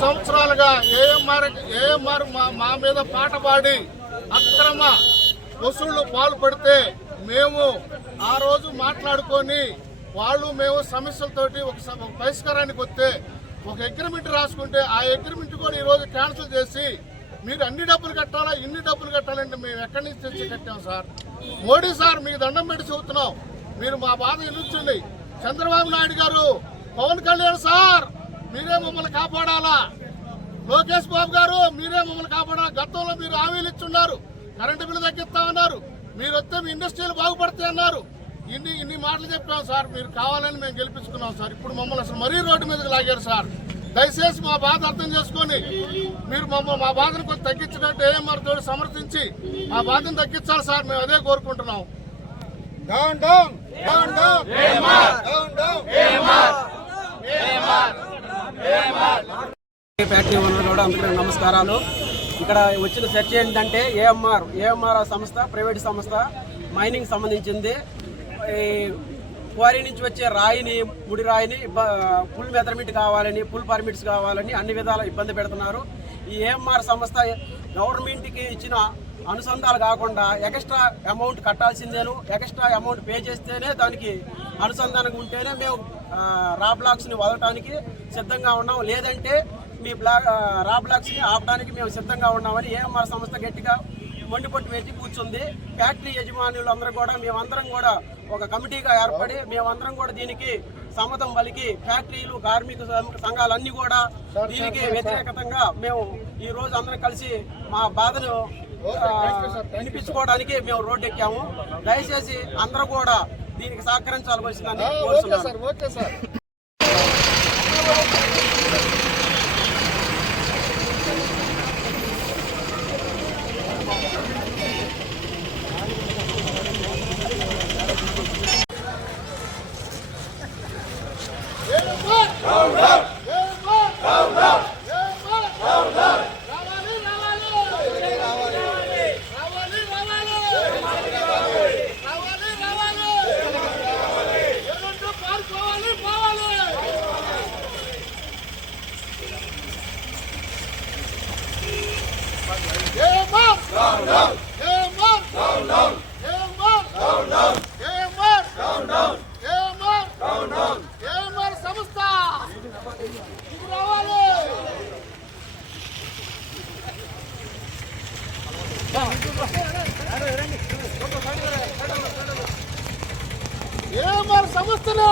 సంవత్సరాలుగా AMR AMR మా మా మీద పాట పాడి అక్రమ వసూళ్ళు పాల్పడితే మేము ఆ రోజు మాట్లాడుకొని వాళ్ళు మేము సమస్యలతోటి ఒక స- ఒక పరిష్కారానికి వస్తే ఒక అగ్రిమెంట్ రాసుకుంటే ఆ అగ్రిమెంట్ కూడా ఈరోజు క్యాన్సిల్ చేసి మీరు అన్ని డబ్బులు కట్టాలా ఇన్ని డబ్బులు కట్టాలంటే మేము ఎక్కడి నుంచి తెచ్చి కట్టాం సార్? మోడీ సార్ మీకు దండం పెట్టి చెబుతున్నాం. మీరు మా బాధ ఎదుర్చుండి చంద్రబాబు నాయుడు గారు పవన్ కళ్యాణ్ సార్! మీరే మమ్మల్ని కాపాడాలా? లోకేష్ బాబు గారు మీరే మమ్మల్ని కాపాడాలి? గతంలో మీరు హామీలు ఇచ్చున్నారు కరెంటు బిల్లు తగ్గిస్తామన్నారు మీరు వస్తే మీ ఇండస్ట్రీలు బాగుపడతాయి అన్నారు. ఇన్ని ఇన్ని మాటలు చెప్పాం సార్ మీరు కావాలని మేము గెలిపించుకున్నాం సార్. ఇప్పుడు మమ్మల్ని అసలు మరీ రోడ్డు మీదకి లాగారు సార్. దయచేసి మా బాధ అర్థం చేసుకొని మీరు మమ్మల్ని మా బాధను కొంచెం తగ్గించినట్టు ఏఎంఆర్ తోటి సమర్థించి మా బాధను తగ్గించాలి సార్ మేము అదే కోరుకుంటున్నాం. Down down down down down down factory owner కూడా అందరికీ నమస్కారాలు. ఇక్కడ వచ్చిన చర్చ ఏంటంటే ఏఎంఆర్ ఏఎంఆర్ సంస్థ ప్రైవేట్ సంస్థ మైనింగ్ సంబంధించింది. ఈ క్వారీ నుంచి వచ్చే రాయిని ముడి రాయిని ఫుల్ మెజర్మెంట్ కావాలని ఫుల్ పర్మిట్స్ కావాలని అన్ని విధాల ఇబ్బంది పెడుతున్నారు. ఈ ఏఎంఆర్ సంస్థ గవర్నమెంట్కి ఇచ్చిన అనుసంధాలు కాకుండా ఎక్స్ట్రా అమౌంట్ కట్టాల్సిందేను ఎక్స్ట్రా అమౌంట్ పే చేస్తేనే దానికి అనుసంధానం ఉంటేనే మేము రా బ్లాక్స్ని వదలటానికి సిద్ధంగా ఉన్నాం. లేదంటే మీ బ్లాక్ ఆ, రా బ్లాక్స్ని ఆపడానికి మేము సిద్ధంగా ఉన్నామని ఏఎంఆర్ సంస్థ గట్టిగా మొండిపట్టు పెట్టి కూర్చుంది. ఫ్యాక్టరీ యజమానులు అందరూ కూడా మేమందరం కూడా ఒక కమిటీగా ఏర్పడి మేమందరం కూడా దీనికి సమ్మతం పలికి ఫ్యాక్టరీలు కార్మిక సంఘాలన్నీ కూడా దీనికి వ్యతిరేకతంగా మేము ఈ రోజు అందరం కలిసి మా బాధను వినిపించుకోవడానికి మేము రోడ్డు ఎక్కాము దయచేసి అందరూ కూడా దీనికి సహకరించాల్సిందని ఓకే కోరుతున్నాను. సార్ ఓకే సంస్థ రావాలి ఏ సంస్థలే